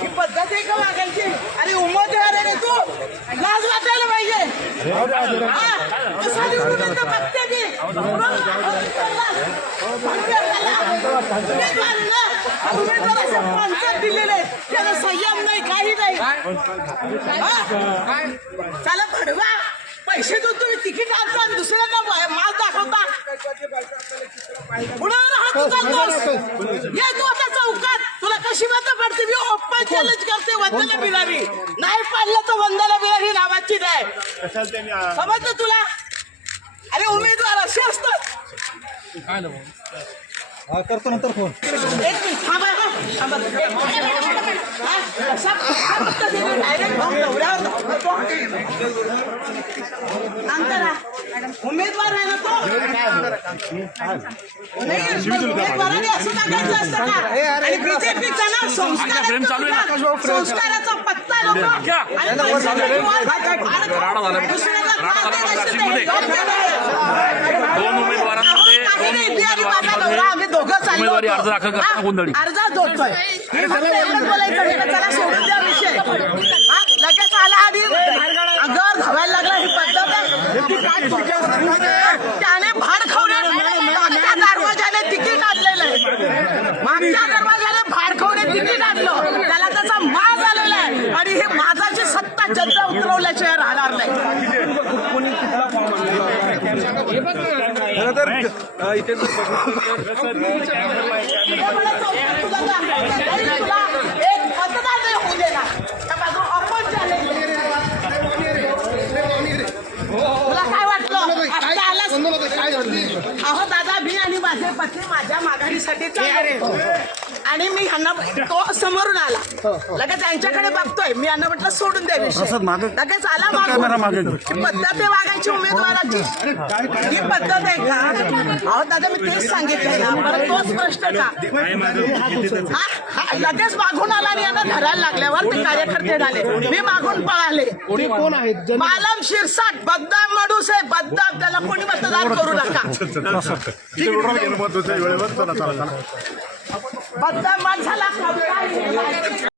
ही पद्धत आहे का वागायची? अरे उमेदवार आहे रे तू, लाज वाटायला पाहिजे. कसा निवडून येतं बघते मी. उमेदवाराच्या पंचायत दिलेले त्याला संयम नाही, काही नाही. चला भडवा पैसे देऊन तुम्ही तिकीट आणता आणि दुसऱ्यांना माल दाखवता. उडावर हात उचलतोस. ये तू आता चौकात, तुला कशी मत पडते? मी ओपन चॅलेंज करते. वंदना बिरारी नाही पाडलं तर वंदना बिरारी नावाची नाही. समजलं तुला? अरे उमेदवार असे असतात. करतो नंतर फोन. एक मिनिट थांबा. उमेदवार आहे ना तो. उमेदवाराने असं टाकायचं असतं का? आणि बीजेपीचा ना संस्काराचा पत्ता लोक आम्ही दोघं चाललो अर्धा जोडतोय. चला सोडून द्या विषय. लगेच आला आधी अंगावर धावायला लागला. ही पद्धत आहे. त्याने भाड खावणे मागच्या दरवाजाने तिकीट आणलेलं आहे. मागच्या दरवाजाने भाड खावणे तिकीट आणलं. त्याला त्याचा माज आलेला आहे. आणि हे माझाची सत्ता जनता उतरवल्याशिवाय राहणार नाही. इथे एक मतदान नाही होऊ देणार. तुला काय वाटलं? अहो दादा, मी आणि माझे पती माझ्या माघारीसाठी चाललो आणि मी ह्यांना तो समोरून आला. लगेच त्यांच्याकडे बघतोय. मी यांना म्हटलं सोडून द्या विषय. लगेच आला मागून. पद्धत आहे वागायची उमेदवाराची. ही पद्धत आहे का? अहो दादा, मी तेच सांगितलंय ना. परत तोच प्रश्न का? लगेच मागून आला आणि यांना धरायला लागल्यावर ते कार्यकर्ते झाले. मी मागून पळाले. मालम शिरसाट बदनाम माणूस आहे. बदनाम. त्याला कोणी मतदान करू नका. बदनाम माणसाला